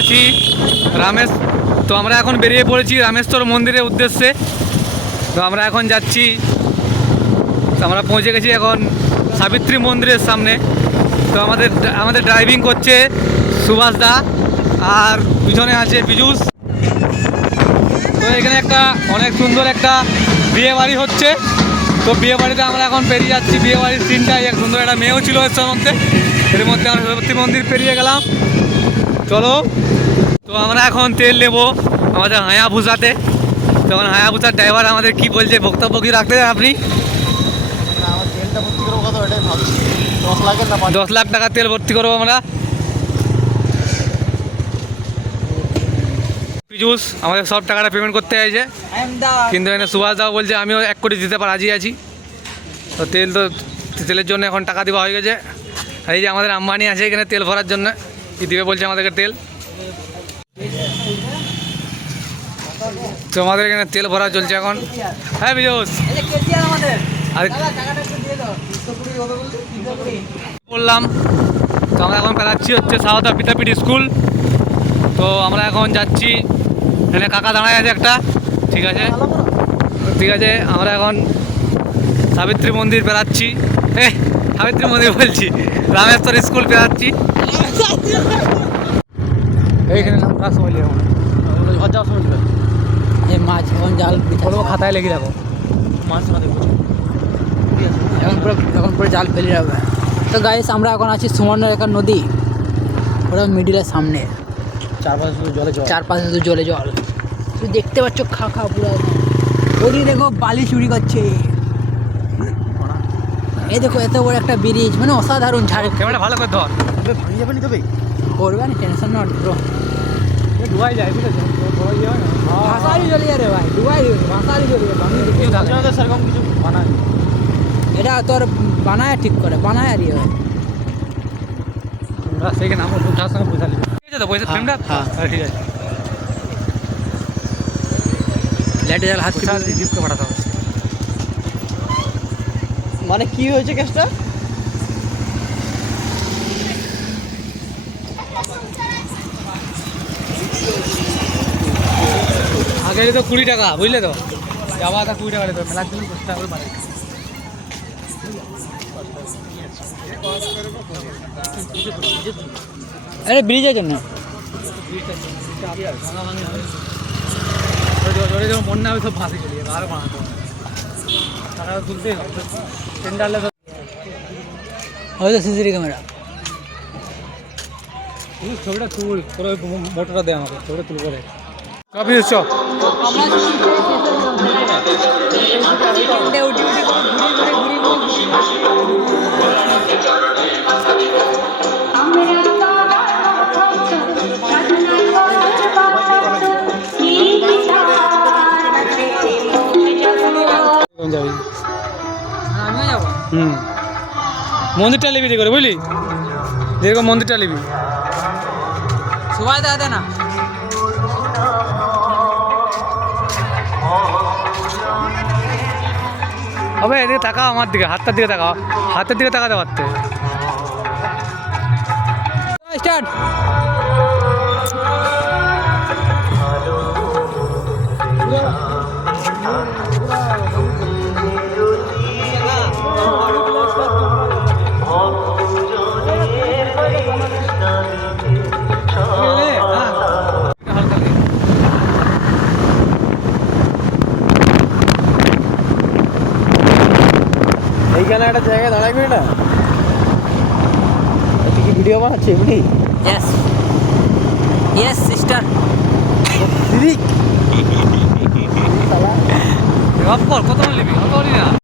পড়েছি রামেশ, তো আমরা এখন বেরিয়ে পড়েছি রামেশ্বর মন্দিরের উদ্দেশ্যে। তো আমরা এখন যাচ্ছি আমরা পৌঁছে গেছি এখন সাবিত্রী মন্দিরের সামনে। তো আমাদের আমাদের ড্রাইভিং করছে সুভাষ দা আর পিছনে আছে পীযুষ। তো এখানে একটা অনেক সুন্দর একটা বিয়ে বাড়ি হচ্ছে। তো বিয়ে বাড়িতে আমরা এখন পেরিয়ে যাচ্ছি। বিয়ে বাড়ির সিনটাই এক সুন্দর একটা মেয়েও ছিল এর মধ্যে। এর মধ্যে আমরা সরস্বতী মন্দির পেরিয়ে গেলাম। চলো। তো আমরা এখন তেল নেব আমাদের হায়াভুসাতে তখন হায়াভুসার ড্রাইভার আমাদের কি বলছে বক্তব্য কি রাখতে চান আপনি তেলটা ভর্তি করব কত এটাই দশ লাখ টাকা তেল ভর্তি করব আমরা। পীযুষ আমাদের সব টাকাটা পেমেন্ট করতে হয়েছে কিন্তু এখানে সুভাষ দাও বলছে আমিও এক কোটি দিতে পার রাজি আছি। তো তেল তো তেলের জন্য এখন টাকা দেওয়া হয়ে গেছে। আর এই যে আমাদের আম্বানি আছে এখানে তেল ভরার জন্য। কি দিবে বলছে আমাদেরকে তেল? তো আমাদের এখানে তেল ভরা চলছে এখন। হ্যাঁ বিজোস আর বললাম তো আমরা এখন পেলাচ্ছি হচ্ছে সারদা বিদ্যাপীঠ স্কুল। তো আমরা এখন যাচ্ছি এখানে কাকা দাঁড়ায় আছে একটা ঠিক আছে? ঠিক আছে আমরা এখন সাবিত্রী মন্দির পেরাচ্ছি এ সাবিত্রী মন্দির বলছি রামেশ্বর স্কুল পেরাচ্ছি এইখানে সময় যাওয়ার সময় এই মাছ এখন জাল কোনো খাতায় লেগে রাখো। মাছ না দেখব এখন পুরো এখন পুরো জাল ফেলে যাবে। তো গাইস আমরা এখন আছি সুবর্ণরেখা নদী। ওটা মিডিলের সামনে। চারপাশে শুধু জলে জল। চারপাশে শুধু জলে জল। তুই দেখতে পাচ্ছ খা খা পুরো ওদিকে দেখো বালি চুরি করছে। এই দেখো এত বড় একটা ব্রিজ মানে অসাধারণ ঝাড়। ক্যামেরা ভালো করে ধর। ভাঙি যাবে নি তবে করবে না টেনশন নট ব্রো ডুবাই যায় বুঝেছ বড় ইয়ে হয় না ভাষারই চলে যাবে ভাই ডুবাই ভাষারই চলে যাবে আমি দেখি কেউ থাকে না। আমাদের সেরকম কিছু বানায় এটা তোর বানায় ঠিক করে বানায় আর ইয়ে হয় সেইখানে আমার যার সঙ্গে পয়সা নেবে ঠিক আছে তো পয়সা হ্যাঁ, ফ্রেমটা হ্যাঁ। হ্যাঁ। ঠিক আছে। লেটে জাল হাত পয়সা গিফটকে পাঠাতে হবে। মানে কি হয়েছে কেসটা আগে তো কুড়ি টাকা বুঝলে তো? কুড়ি টাকা দিত মেলার জন্য দশ টাকা আরে জন্য জলে যখন বন্যা হবে সব ভাসে চলে যাবে বানাতে হবে। হবে টেন্ডারলে তো হয়তো ক্যামেরা। তুই ছবিটা তুল তোর ওই মোটরটা দে আমাকে ছবিটা তুল করে আমিও যাব হুম। মন্দিরটা নিবি দিয়ে করে বুঝলি? যেরকম মন্দিরটা নিবি। সবাই দাদা না। হবে এদিকে তাকাও আমার দিকে হাতটার দিকে তাকাও হাতের দিকে তাকাতে পারতে। স্টার্ট। এইখানে একটা জায়গায় দাঁড়াবি না? তুই কি ভিডিও বানাচ্ছি এমনি? ইয়েস ইয়েস সিস্টার দিদি কত কর কত